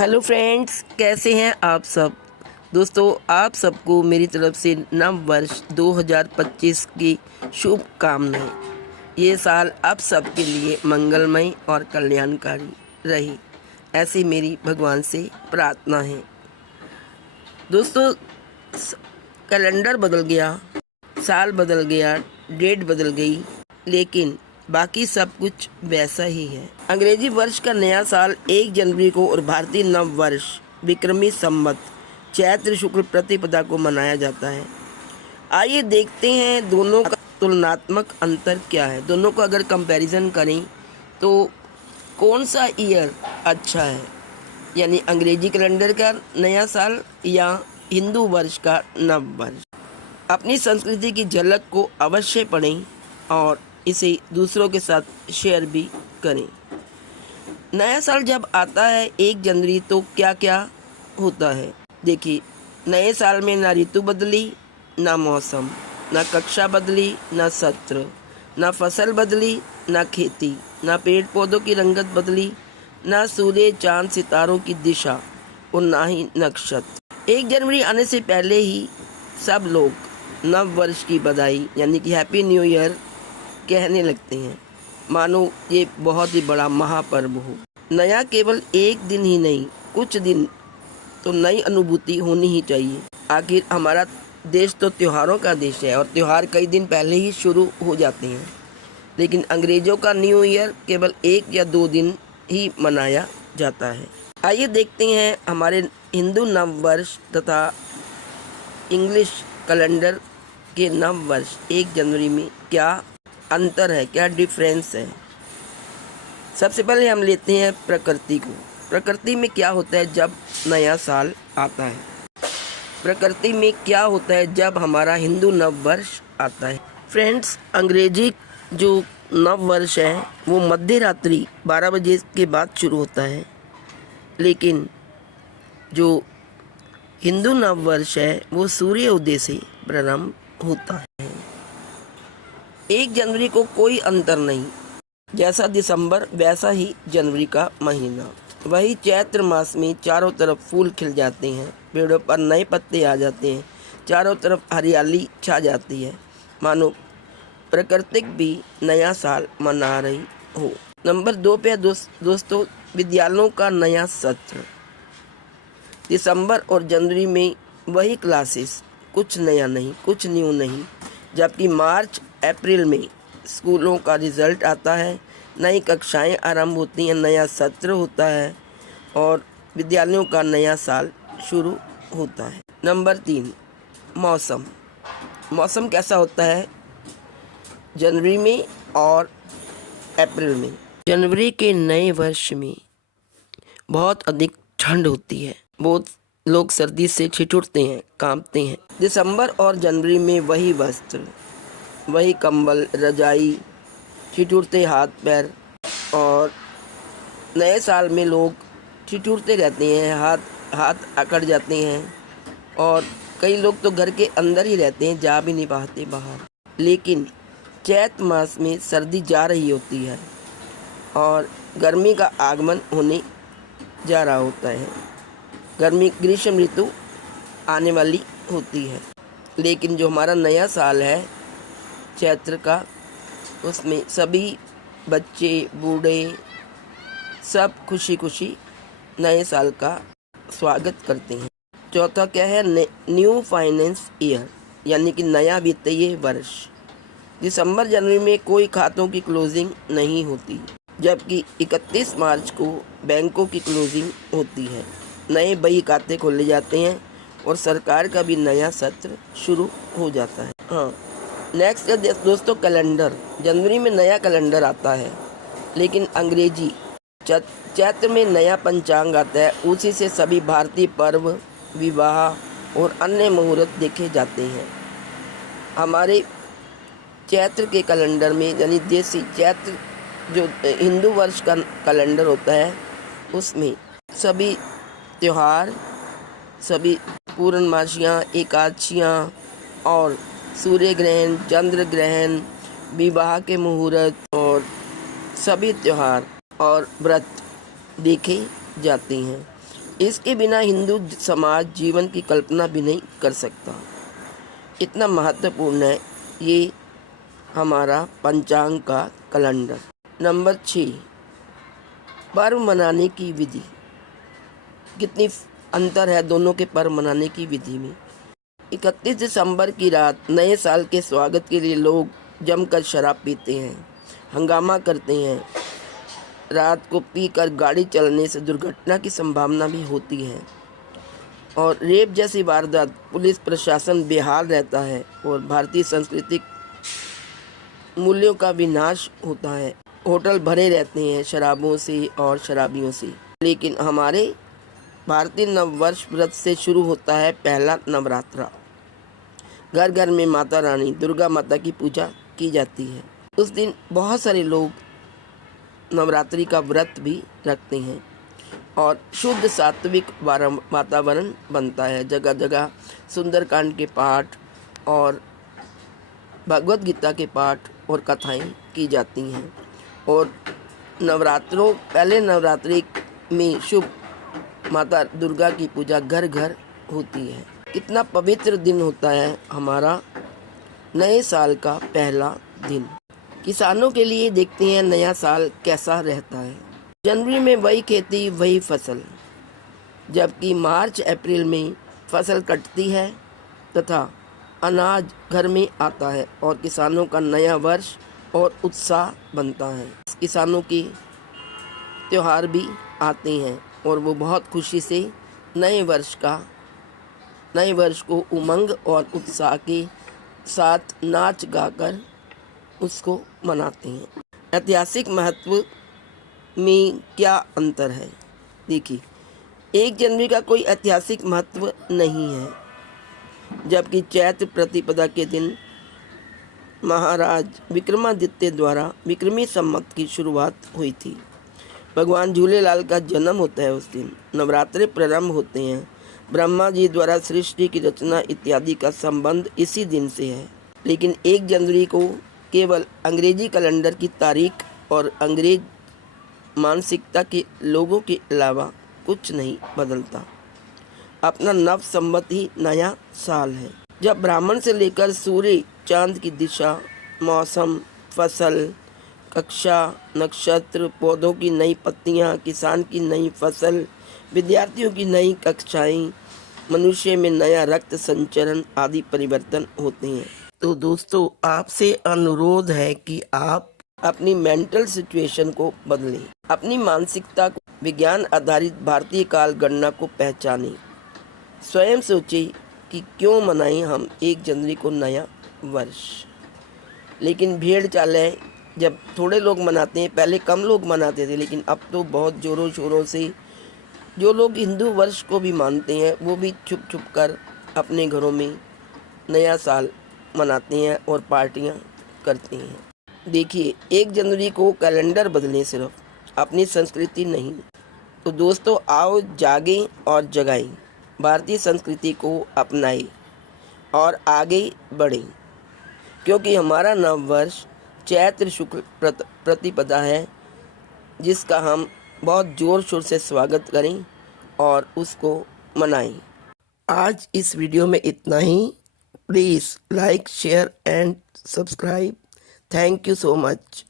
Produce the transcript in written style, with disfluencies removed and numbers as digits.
Hello friends, कैसे हैं आप सब। दोस्तों, आप सबको मेरी तरफ से नव वर्ष 2025 की शुभकामनाएं। ये साल आप सबके लिए मंगलमय और कल्याणकारी रही, ऐसी मेरी भगवान से प्रार्थना है। दोस्तों, कैलेंडर बदल गया, साल बदल गया, डेट बदल गई, लेकिन बाकी सब कुछ वैसा ही है। अंग्रेजी वर्ष का नया साल 1 जनवरी को और भारतीय नव वर्ष विक्रमी संवत चैत्र शुक्ल प्रतिपदा को मनाया जाता है। आइए देखते हैं दोनों का तुलनात्मक अंतर क्या है। दोनों को अगर कंपैरिजन करें तो कौन सा ईयर अच्छा है, यानी अंग्रेजी कैलेंडर का नया साल या हिंदू वर्ष का नव वर्ष। अपनी संस्कृति की झलक को अवश्य पढ़ें और इसे दूसरों के साथ शेयर भी करें। नया साल जब आता है 1 जनवरी तो क्या क्या होता है। देखिए, नए साल में ना ऋतु बदली, ना मौसम, ना कक्षा बदली, ना सत्र, ना फसल बदली, ना खेती, ना पेड़ पौधों की रंगत बदली, ना सूर्य चांद सितारों की दिशा और ना ही नक्षत्र। 1 जनवरी आने से पहले ही सब लोग नव वर्ष की बधाई यानी कि हैप्पी न्यू ईयर कहने लगते हैं, मानो ये बहुत ही बड़ा महापर्व हो। नया केवल एक दिन ही नहीं, कुछ दिन तो नई अनुभूति होनी ही चाहिए। आखिर हमारा देश तो त्योहारों का देश है और त्यौहार कई दिन पहले ही शुरू हो जाते हैं, लेकिन अंग्रेज़ों का न्यू ईयर केवल 1 या 2 दिन ही मनाया जाता है। आइए देखते हैं हमारे हिंदू नव वर्ष तथा इंग्लिश कैलेंडर के नव वर्ष 1 जनवरी में क्या अंतर है, क्या डिफरेंस है। सबसे पहले हम लेते हैं प्रकृति को। प्रकृति में क्या होता है जब नया साल आता है। प्रकृति में क्या होता है जब हमारा हिंदू नव वर्ष आता है। फ्रेंड्स, अंग्रेजी जो नव वर्ष है वो मध्य रात्रि 12 बजे के बाद शुरू होता है, लेकिन जो हिंदू नव वर्ष है वो सूर्य उदय से प्रारंभ होता है। 1 जनवरी को कोई अंतर नहीं, जैसा दिसंबर वैसा ही जनवरी का महीना। वही चैत्र मास में चारों तरफ फूल खिल जाते हैं, पेड़ों पर नए पत्ते आ जाते हैं, चारों तरफ हरियाली छा जाती है, मानो प्रकृति भी नया साल मना रही हो। नंबर 2 पे दोस्तों, विद्यालयों का नया सत्र। दिसंबर और जनवरी में वही क्लासेस, कुछ नया नहीं, कुछ न्यू नहीं, जबकि मार्च अप्रैल में स्कूलों का रिज़ल्ट आता है, नई कक्षाएं आरंभ होती हैं, नया सत्र होता है और विद्यालयों का नया साल शुरू होता है। नंबर 3, मौसम। मौसम कैसा होता है जनवरी में और अप्रैल में। जनवरी के नए वर्ष में बहुत अधिक ठंड होती है, बहुत लोग सर्दी से ठिठुरते हैं, कांपते हैं। दिसंबर और जनवरी में वही वस्त्र, वही कंबल, रजाई, ठिठुरते हाथ पैर, और नए साल में लोग ठिठुरते रहते हैं, हाथ अकड़ जाते हैं और कई लोग तो घर के अंदर ही रहते हैं, जा भी नहीं पाते बाहर। लेकिन चैत मास में सर्दी जा रही होती है और गर्मी का आगमन होने जा रहा होता है। ग्रीष्म ऋतु आने वाली होती है, लेकिन जो हमारा नया साल है चैत्र का, उसमें सभी बच्चे बूढ़े सब खुशी खुशी नए साल का स्वागत करते हैं। चौथा क्या है, न्यू फाइनेंस ईयर, यानी कि नया वित्तीय वर्ष। दिसंबर जनवरी में कोई खातों की क्लोजिंग नहीं होती, जबकि 31 मार्च को बैंकों की क्लोजिंग होती है, नए बही खाते खोले जाते हैं और सरकार का भी नया सत्र शुरू हो जाता है। हाँ, नेक्स्ट है दोस्तों कैलेंडर। जनवरी में नया कैलेंडर आता है, लेकिन अंग्रेजी चैत्र में नया पंचांग आता है। उसी से सभी भारतीय पर्व, विवाह और अन्य मुहूर्त देखे जाते हैं। हमारे चैत्र के कैलेंडर में, यानी देसी चैत्र जो हिंदू वर्ष का कैलेंडर होता है, उसमें सभी त्यौहार, सभी पूर्णमासियाँ, एकादशियाँ और सूर्य ग्रहण, चंद्र ग्रहण, विवाह के मुहूर्त और सभी त्यौहार और व्रत देखे जाते हैं। इसके बिना हिंदू समाज जीवन की कल्पना भी नहीं कर सकता। इतना महत्वपूर्ण है ये हमारा पंचांग का कैलेंडर। नंबर 6, पर्व मनाने की विधि। कितनी अंतर है दोनों के पर्व मनाने की विधि में। 31 दिसंबर की रात नए साल के स्वागत के लिए लोग जमकर शराब पीते हैं, हंगामा करते हैं। रात को पीकर गाड़ी चलने से दुर्घटना की संभावना भी होती है और रेप जैसी वारदात, पुलिस प्रशासन बेहाल रहता है और भारतीय सांस्कृतिक मूल्यों का विनाश होता है। होटल भरे रहते हैं शराबों से और शराबियों से। लेकिन हमारे भारतीय नववर्ष व्रत से शुरू होता है पहला नवरात्रा। घर घर में माता रानी दुर्गा माता की पूजा की जाती है। उस दिन बहुत सारे लोग नवरात्रि का व्रत भी रखते हैं और शुद्ध सात्विक वातावरण बनता है। जगह जगह सुंदरकांड के पाठ और भगवत गीता के पाठ और कथाएं की जाती हैं और पहले नवरात्रि में शुभ माता दुर्गा की पूजा घर घर होती है। कितना पवित्र दिन होता है हमारा नए साल का पहला दिन। किसानों के लिए देखते हैं नया साल कैसा रहता है। जनवरी में वही खेती वही फसल, जबकि मार्च अप्रैल में फसल कटती है तथा अनाज घर में आता है और किसानों का नया वर्ष और उत्साह बनता है। किसानों के त्यौहार भी आते हैं और वो बहुत खुशी से नए वर्ष को उमंग और उत्साह के साथ नाच गाकर उसको मनाते हैं। ऐतिहासिक महत्व में क्या अंतर है? देखिए, 1 जनवरी का कोई ऐतिहासिक महत्व नहीं है, जबकि चैत्र प्रतिपदा के दिन महाराज विक्रमादित्य द्वारा विक्रमी संवत की शुरुआत हुई थी। भगवान झूलेलाल का जन्म होता है उस दिन। नवरात्रे प्रारंभ होते हैं। ब्रह्मा जी द्वारा सृष्टि की रचना इत्यादि का संबंध इसी दिन से है। लेकिन 1 जनवरी को केवल अंग्रेजी कैलेंडर की तारीख और अंग्रेज मानसिकता के लोगों के अलावा कुछ नहीं बदलता। अपना नव संवत ही नया साल है, जब ब्राह्मण से लेकर सूर्य चांद की दिशा, मौसम, फसल, कक्षा, नक्षत्र, पौधों की नई पत्तियां, किसान की नई फसल, विद्यार्थियों की नई कक्षाएं, मनुष्य में नया रक्त संचरण आदि परिवर्तन होते हैं। तो दोस्तों, आपसे अनुरोध है कि आप अपनी मेंटल सिचुएशन को बदलें, अपनी मानसिकता को, विज्ञान आधारित भारतीय काल गणना को पहचानें। स्वयं सोचें कि क्यों मनाएं हम 1 जनवरी को नया वर्ष। लेकिन भेड़ चाल है, जब थोड़े लोग मनाते हैं, पहले कम लोग मनाते थे, लेकिन अब तो बहुत ज़ोरों शोरों से जो लोग हिंदू वर्ष को भी मानते हैं वो भी छुप छुप कर अपने घरों में नया साल मनाते हैं और पार्टियां करते हैं। देखिए, 1 जनवरी को कैलेंडर बदलें, सिर्फ अपनी संस्कृति नहीं। तो दोस्तों, आओ जागें और जगाएं, भारतीय संस्कृति को अपनाएं और आगे बढ़ें, क्योंकि हमारा नव वर्ष चैत्र शुक्ल प्रतिपदा है, जिसका हम बहुत ज़ोर शोर से स्वागत करें और उसको मनाएं। आज इस वीडियो में इतना ही। Please like, share and subscribe. Thank you so much.